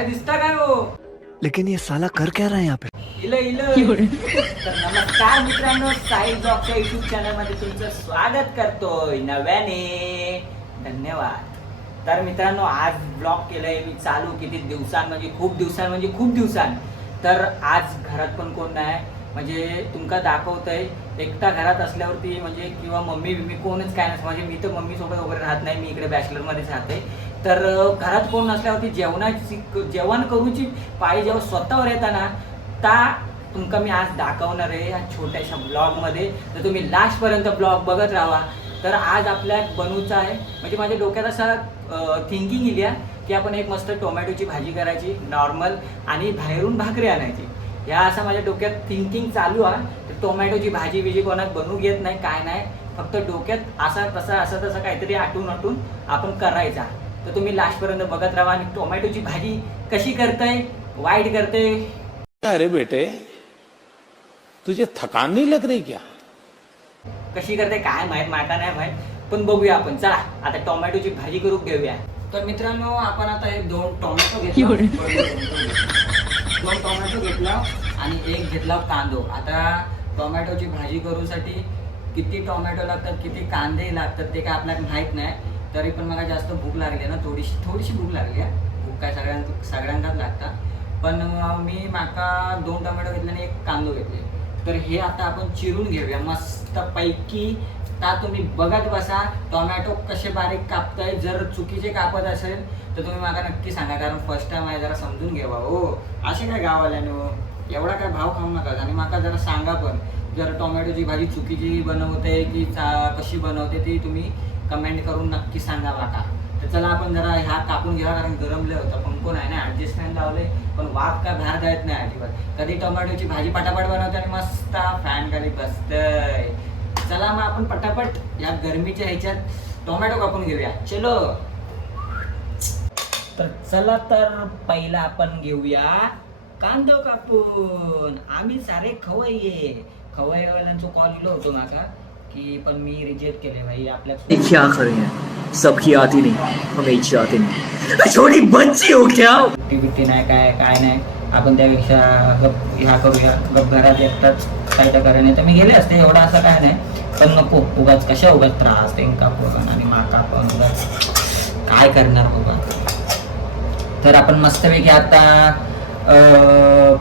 काय दिसता काय हो? लेकिन ये साला कर क्या रहा है यहाँ पे? तर नमस्कार मित्रांनो, साई ब्लॉगच्या युट्यूब चॅनल मध्ये तुमचं स्वागत करतोय नव्याने. धन्यवाद. तर मित्रांनो, आज ब्लॉग केलंय मी चालू किती दिवसां म्हणजे खूप दिवसां. तर आज घरात पण कोण नाही, म्हणजे तुमका दाखवतंय एकटा घरात असल्यावरती, म्हणजे किंवा मम्मी कोणच काय नसतं. म्हणजे मी तर मम्मी सोबत वगैरे राहत नाही, मी इकडे बॅचलरमध्येच राहते. तर घरात कोण नसल्यावरती जेवण करूची पाळी जेव्हा स्वतःवर येताना ता तुमका मी आज दाखवणार आहे या छोट्याशा ब्लॉगमध्ये. तर तुम्ही लास्टपर्यंत ब्लॉग बघत राहा. तर आज आपल्या बनवूचा आहे, म्हणजे माझ्या डोक्यात असा थिंकिंग येईल की आपण एक मस्त टोमॅटोची भाजी करायची नॉर्मल, आणि बाहेरून भाकरी आणायची. ह्या असं माझ्या डोक्यात थिंकिंग चालू आहे. तर टोमॅटोची भाजी कोणाक बनवू घेत नाही, काय नाही, फक्त डोक्यात असा तसा काहीतरी आटून आपण करायचा. तर तुम्ही लास्टपर्यंत बघत राहा. आणि टोमॅटोची भाजी कशी करताय, वाईट करते. अरे बेटे, तुझे थकान नहीं लग रही क्या? कशी करते काय माहित, माका नाही माहित, पण बघूया आपण. चला आता टोमॅटोची भाजी करून घेऊया. तर मित्रांनो, आपण आता एक दोन टोमॅटो घेतला आणि एक घेतला कांदो. आता टोमॅटोची भाजी करूसाठी किती टोमॅटो लागतात, किती कांदे लागतात ते काय आपल्याला माहित नाही. तरी पण मला जास्त भूक लागली ना, थोडीशी भूक लागली आहे. भूक काय सगळ्यांनाच लागतात. पण मी माका 2 टोमॅटो घेतले आणि 1 कांदो घेतले. तर हे आता आपण चिरून घेऊया मस्त पैकी. ता तुम्ही बघत बसा टोमॅटो कसे बारीक कापताय. जर चुकीचे कापत असेल तर तुम्ही मला नक्की सांगा, कारण फर्स्ट टाइम आहे, जरा समजून घ्यावा. हो, असे काय गावाल्याने हो, एवढा काय भाव खाऊ नका. आणि मला जरा सांगा पण, जर टोमॅटोची भाजी चुकीची बनवते की कशी बनवते ती तुम्ही कमेंट करून नक्की सांगा माका. तर चला आपण जरा ह्या कापून घ्या, कारण गरमले होतं. पंखो नाही ना, ॲडजस्टमेंट लावले, पण वाफ काय बाहेर जायत नाही अजिबात. कधी टोमॅटोची भाजी पटापट बनवते आणि मस्त फॅन खाली बसतंय. चला मग आपण पटापट या गरमीच्या ह्याच्यात टोमॅटो कापून घेऊया. चलो. तर चला, तर पहिला आपण घेऊया कांदो कापून. आम्ही सारे खवय्येवाल्यांचा कॉल दिलो होतो माका की, पण मी रिजेक्ट केले भाई. आपल्या क्या करें, सबकी आती नहीं, हमें इच्छा आती नहीं. छोटी बच्ची हो क्या? बिट्टी नाही, काय नाही. आपण त्यापेक्षा ह्या करूया, गप घरात एकटाच काय तर करा. नाही तर मी गेले असते, एवढा असं काय नाही. पण नको उगाच त्रास त्यांका पण आणि माका पण उगाच काय करणार बाबा. तर आपण मस्तपैकी आता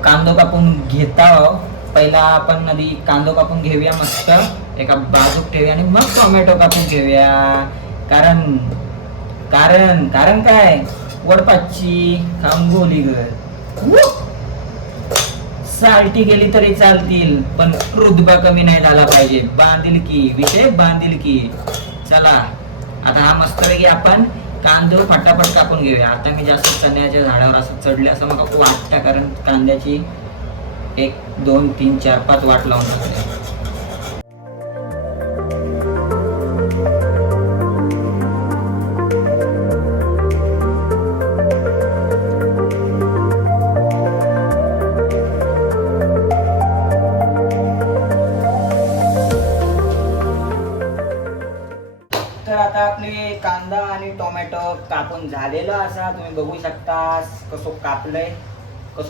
कांदो कापून घेता. पहिला आपण आधी कांदो कापून घेऊया, मस्त एका बाजूक ठेवूया आणि मग टोमॅटो कापून घेऊया. कारण काय, वडपाची खांबोली घर साल्टी गेली तरी चालतील, पण रुतबा कमी नाही झाला पाहिजे. विषय बांधिलकी. चला आता हा मस्तपैकी आपण कांदो फटाफट कापून घेऊया. आता मी जास्त चण्याच्या झाडावर असं चढले असं मला वाटतं, कारण कांद्याची 1 2 3 4 5 वाट लावून टाकले. तर आता आपले कांदा आणि टोमॅटो कापून झालेलं असा तुम्ही बघू शकता. कसं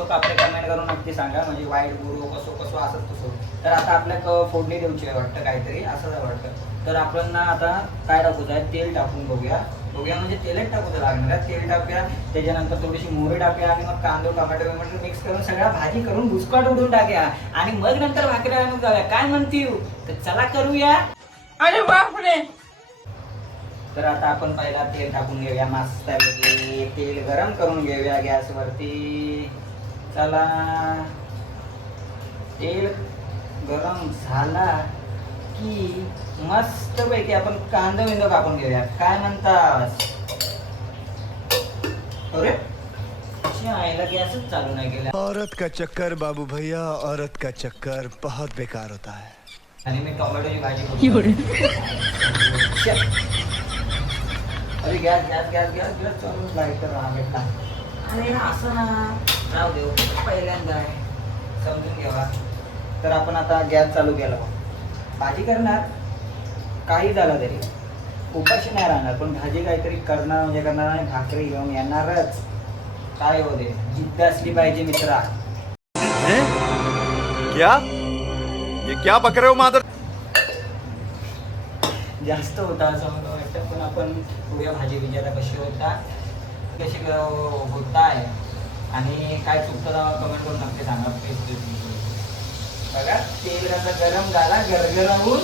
कापले कमेंट करून नक्की सांगा, म्हणजे वाईट गुरु कसं असत तसं. तर आता आपल्याला फोडणी द्यायची आहे वाटतं, काहीतरी असं वाटतं. तर आपण ना आता काय टाकूचं आहे, तेल टाकून बघूया म्हणजे तेलच टाकूचं लागणार आहे. तेल टाकूया, त्याच्यानंतर थोडीशी मोहरी टाकूया आणि मग कांदो टोमॅटो मिक्स करून सगळ्या भाजी करून भुसकाट उडून टाकूया आणि मग नंतर भाकऱ्या आणून जाऊया. काय म्हणतील? तर चला करूया. अरे बापरे. तर आता आपण पहिला तेल टाकून घेऊया मस्त. तेल गरम करून घेऊया गॅसवरती. चला, तेल गरम झाला की मस्त पैकी आपण कांदा कापून घेऊया. काय म्हणतात? अरे आईला गॅसच चालू नाही केला. औरत का चक्कर बाबू भैया, औरत का चक्कर बहुत बेकार होता है. आणि मी टोमॅटोची भाजी अरे गॅस चालू लाईटर भेटला. अरे असं ना, राहू देऊ, पहिल्यांदा आहे, समजून घ्यावा. तर आपण आता गॅस चालू केला, भाजी करणार. काही झालं तरी उपाशी नाही राहणार, पण भाजी काहीतरी करणार आणि भाकरी घेऊन येणारच. काय हो दे, जिद्द असली पाहिजे मित्रा. क्या ये क्या बक रहे हो मादर. जास्त होता असं मला वाटतं, पण आपण बघूया भाजी बिजी आता कशी होत आहे आणि काय चुकतं तेव्हा कमेंट करून नक्की सांगा. बघा तेल आता गरम झाला, गरगरवून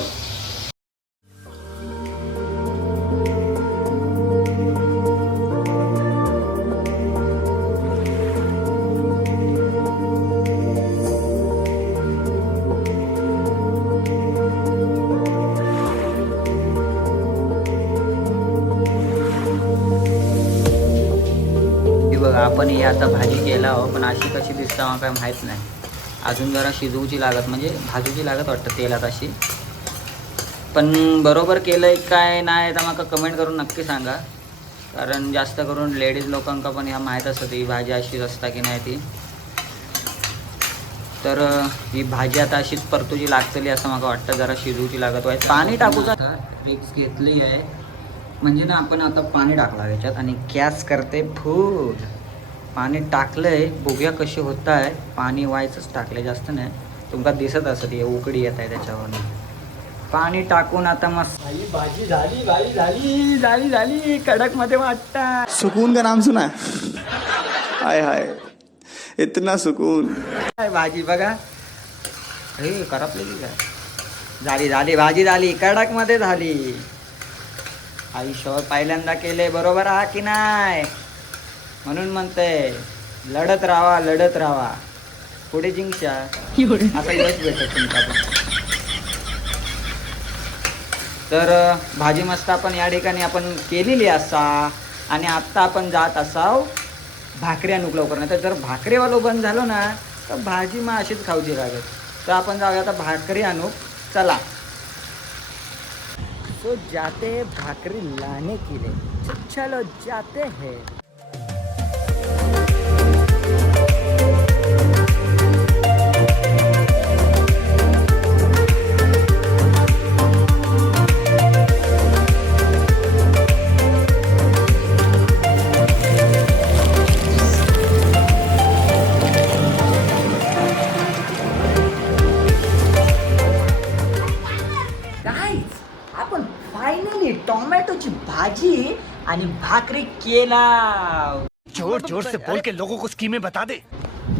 बघा आपण हे आता भाजी केला हो, पण अशी कशी दिसतं मला काय माहीत नाही. अजून जरा शिजवूची लागत, म्हणजे भाजूची लागत वाटतं तेलात अशी. पण बरोबर केलं आहे काय नाही तर मला कमेंट करून नक्की सांगा, कारण जास्त करून लेडीज लोकांका पण ह्या माहीत असतं ही भाजी अशीच असता की नाही ती. तर ही भाजी आता अशीच परतूची लागतली असं मला वाटतं, जरा शिजवूची लागत व्हायचं. पाणी टाकूचा ट्रिक्स घेतली आहे, म्हणजे ना आपण आता पाणी टाकला याच्यात आणि गॅस करते फुल. पाणी टाकलंय, बघूया कशी होत आहे. पाणी व्हायचंच टाकले, जास्त नाही. तुमका दिसत असत हे उकडी येत आहे त्याच्यावर. पाणी टाकून आता मस्त भाजी झाली, भाजी झाली झाली झाली कडक मध्ये वाटतं. सुकून का नाम सुना. हाय हाय इतना सुकून. भाजी बघा हे करपलेली काय झाली झाली भाजी झाली, कडक मध्ये झाली. आयुष्यावर पहिल्यांदा केले, बरोबर हा की नाही. म्हणून म्हणते लढत राहा पुढे जिंकशा, आता यश भेटत तुमचा पण. तर भाजी मस्त आपण या ठिकाणी आपण केलेली असा आणि आत्ता आपण जात असाव भाकरी आणूक लवकर. नाही तर जर भाकरीवालो बंद झालो ना तर भाजी मग अशीच खाऊची लागत. तर आपण जाऊया आता भाकरी आणूक, चला. तो जाते भाकरी लाने के लिए, चलो जाते हैं. आपण फायनली टोमॅटोची भाजी आणि भाकरी केला. जोर जोर से बोल के लोगों को स्कीमें बता दे.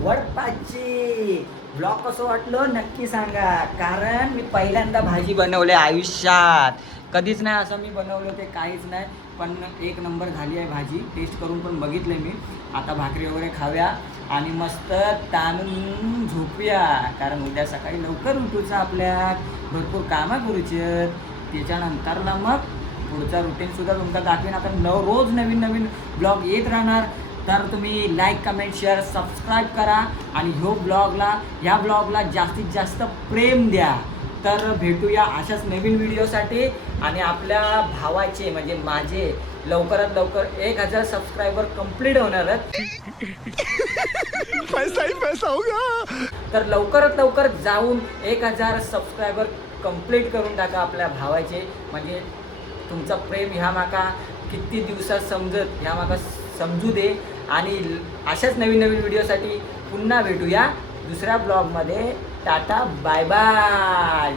वडपाची ब्लॉग कसं वाटलं नक्की सांगा, कारण मी पहिल्यांदा भाजी बनवले आयुष्यात. कधीच नाही असं मी बनवलं ते काहीच नाही, पण एक नंबर झाली आहे भाजी. टेस्ट करून पण बघितले मी. आता भाकरी वगैरे खाव्या आणि मस्त ताणून झोपूया, कारण उद्या सकाळी लवकर उठूचं, आपल्या भरपूर कामं करूचे. त्याच्यानंतरला मग पुढचा रुटीनसुद्धा तुमका दाखवेन. आता रोज नवीन नवीन ब्लॉग येत राहणार. तर तुम्ही लाईक कमेंट शेअर सबस्क्राईब करा आणि ह्या ब्लॉगला जास्तीत जास्त प्रेम द्या. तर भेटूया अशाच नवीन व्हिडिओसाठी. आणि आपल्या भावाचे म्हणजे माझे लवकरात लवकर 1000 सबस्क्रायबर कंप्लीट होणार आहेत. पैसा ही पैसा होगा. तर लवकरात लवकर जाऊन 1000 सबस्क्रायबर कंप्लीट करून टाका आपल्या भावाचे. म्हणजे तुमचा प्रेम ह्या माका किती दिवसात समजत ह्या माका समजू दे. आणि अशाच नवीन नवीन व्हिडिओसाठी पुन्हा भेटूया दुसऱ्या ब्लॉगमध्ये. Tata bye bye.